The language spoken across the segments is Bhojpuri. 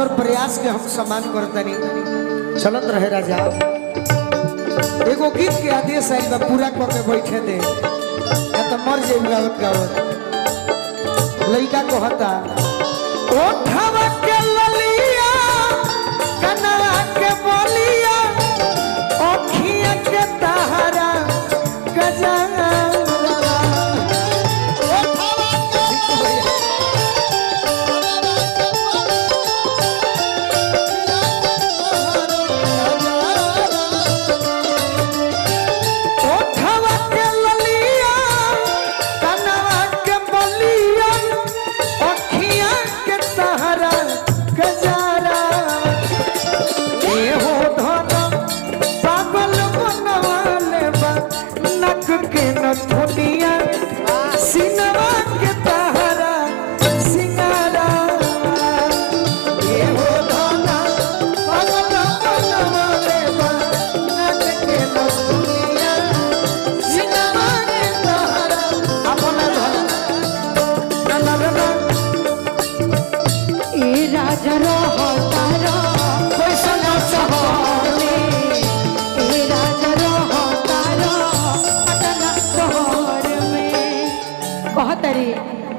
और प्रयास के हम सम्मान करतनी चलत रहे राजा एगो गीत के आदेश आइल बा पूरा करके बैठे दे या तो मर जाई गावत गावत लइका कहता ओठवा के ललिया कनवा के बोलिया ओखिया के तहरा गजरा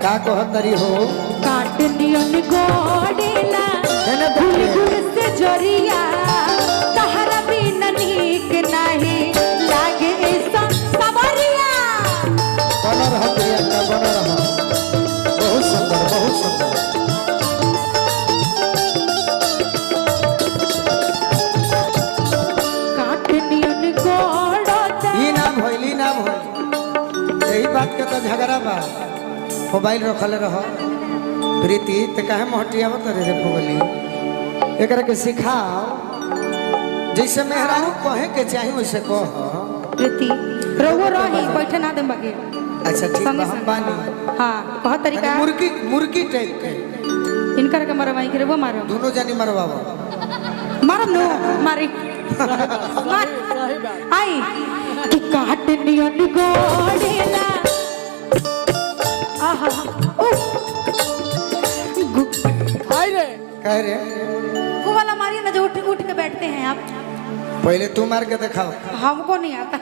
का कहतरी हो काटनियन गोडेला गुल गुल से जोरिया तहरा बिन नीक नाही लागे ऐसा सबरिया बना रहा प्रियंका बना रहा बहुत सुंदर काटनियन गोडता ई नाम होइली यही बात के तो झगड़ा बा मोबाइल रखले रह प्रीति ते काहे मोहटिया मत रे पगली एकरा के सिखाओ जैसे मेहरारू कहे के चाहिए वैसे कह प्रीति रहो रही बैठे ना दे बगे अच्छा ठीक बा हम बानी हां कह तरीका मुर्गी टाइप के इनकर के मरवाई के वो मारो दोनों जानी मरवावा मारो नो मारी मार आई कि काटनियन गोडेला आहा कह रे वो वाला मारिए ना जो उठ उठ के बैठते हैं आप पहले तू मार के दिखाओ हमको नहीं आता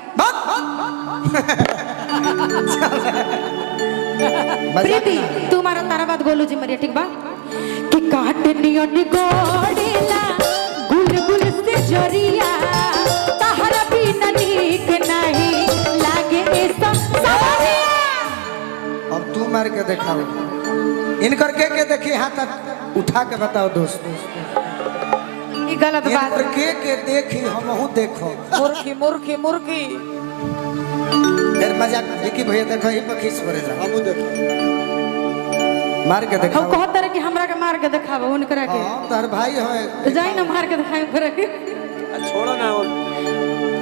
प्रीति तुम्हारा तारा बात गोलू जी मरिया ठीक बा कि काटनियन गोडेला गुल गुल से जोरिया तहरा बिन नीक नहीं लागे ऐसा सबरिया अब तू मार के दिखाओ इनकर के देखी हाथ उठा के बताओ दोस्त ये गलत बात इनकर के देखी हमहू देखो मुर्गी मुर्गी मुर्गी फिर मजाक देखी भैया देखो ही पर खींच पड़े जा हमहू देखो मार के देखो हम कहत रहे कि हमरा के मार के दिखाबो उनकरा के हां तार भाई होए तो जाई ना मार के दिखाई करे के छोड़ो ना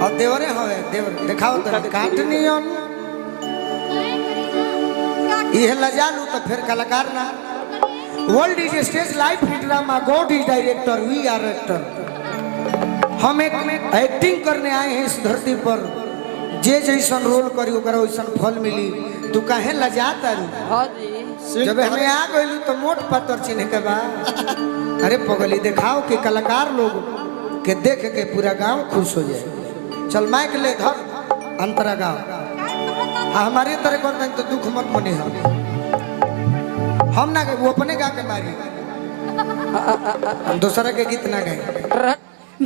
और देवरे होए देवर दिखाओ तो काटनियन ये लजालू तो फिर कलाकार ना world is stage life drama God is director we are actor हम एक एक्टिंग करने आए हैं इस धरती पर जे जैसन रोल करी ओकरा वैसन फल मिली तू काहे लजाता रू हां जी जब हमें आ गइलू तो मोट पत्थर चिन्ह के बा अरे पगली दिखाओ कि कलाकार लोग के देख के पूरा गांव खुश हो जाए चल माइक ले धर अंतरा गांव हमारे तरह को तो दुख मत मनी हम ना वो अपने गा के मारी हम दूसरा के गीत ना गाए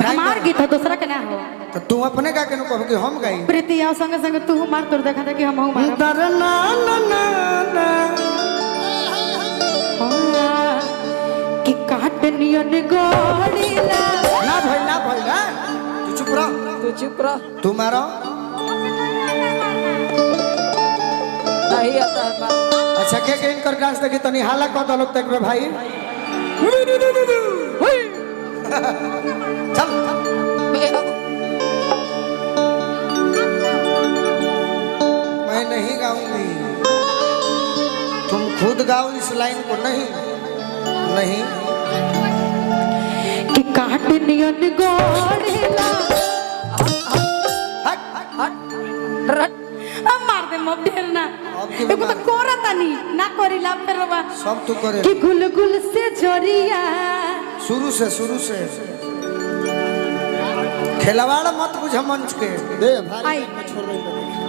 हमार गीत हो दूसरा के ना हो तो तू अपने गा के न कहो कि हम गाई प्रीति आओ संगे संगे तू मार तोर देखा था कि हम मार ना ना ना ना कि काटनियन गोडेला ना भइला तू चुप रह तू मारो नहीं आता है अच्छा के इनकर डांस देखी तनी हाला कह दो लोग तक में भाई चल मैं नहीं गाऊंगी तुम खुद गाओ इस लाइन को नहीं कि काटनियन गोडेला मार दे मत ढेरना एगो तो कोरा तनी ना करिला फेरवा सब तू करे कि गुल गुल से जोरिया शुरू से खिलवाड़ मत बुझ मंच के दे भाई आई छोड़ दे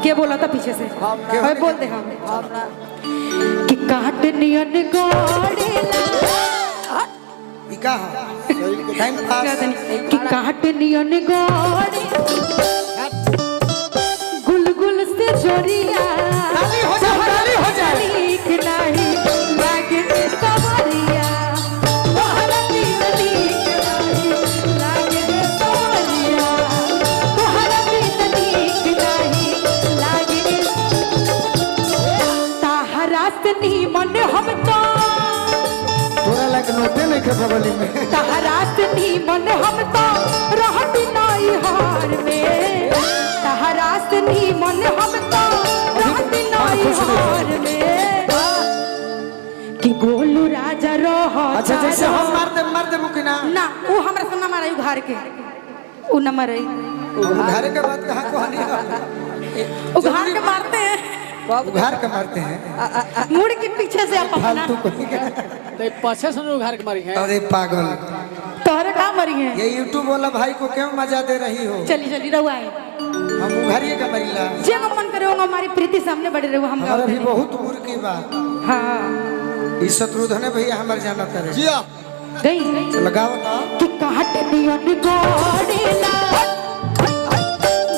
क्या बोला था पीछे से भाई बोल दे हम कि काट नियन गोड़ेला ई का टाइम पास कि काट नियन गोड़े गुलगुल से जोरिया ताली हो जाए नीक नाही लागे सवरिया तोहरा बिन नीक नाही लागे सवरिया तोहरा बिन नीक नाही लागे ताहरा से नीमन हम तो तोरा लायक नोटे नहीं के बगली में ताहरा से नीमन हम तो रहत नाई हार में ताहरा से नीमन हम तो रहत नाई हार में कि गोलू राजा रह अच्छा जैसे हम मार दे मुकिना ना वो हमरा से ना मारे उघार के वो न मारे उघारे के बाद कहाँ को हानि उघार के मारते हैं उघार के मारते हैं मुड़ के पीछे से आप अपना फालतू कोई का तो पछे से घर के मारी है अरे पागल तोहरे का मरी है ये यूट्यूब वाला भाई को क्यों मजा दे रही हो चली चली रहुआ है हम उघारिए का मरीला जे मन करे होगा हमारी प्रीति सामने बढ़े रहो हम हमारा गाँव भी बहुत मुर्गी बा हाँ ई शत्रुघ्न भैया हमारे जाना करे जिया गई लगाओ ना कि काट नियन गोड़ेला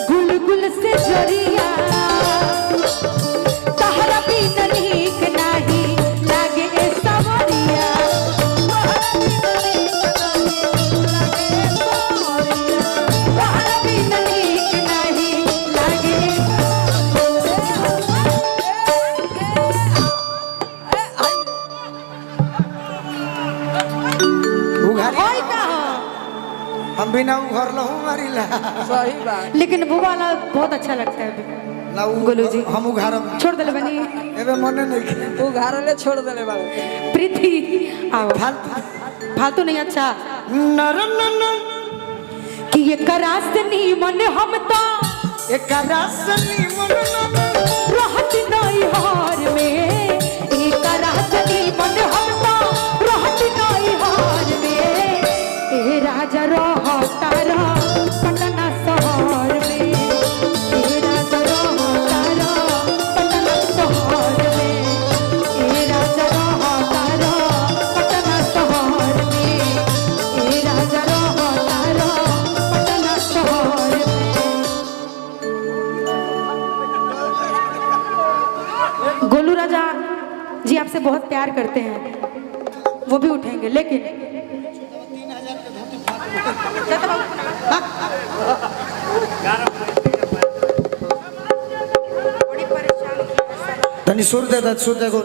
गुलगुल से जोरिया तहरा बिन नीक नाही लागे सवरिया तहरा बिन नीक नाही लागे उघारी होई का हो? हम बिना उघर लहू मारिला सही बात लेकिन वो वाला बहुत अच्छा लगता है ना गोलू जी। हम उघारब छोड़ दे बनी एबे मने नहीं के तू घर ले छोड़ देले बाबू प्रीति आओ फालतू फालतू नहीं अच्छा नर नर कि ये करास्त नीमन हम तो एक रासनी मन रहत नहीं हार में एक करास्त नीमन हम तो रहत नहीं हार में ए राजा रहता रह पटना शहर में ए राजा रहता रह पटना शहर में ए राजा रहता रह पटना शहर में ए राजा रहता रह पटना शहर में गोलू राजा जी आपसे बहुत प्यार करते हैं वो भी उठेंगे लेकिन तनी सुर दे को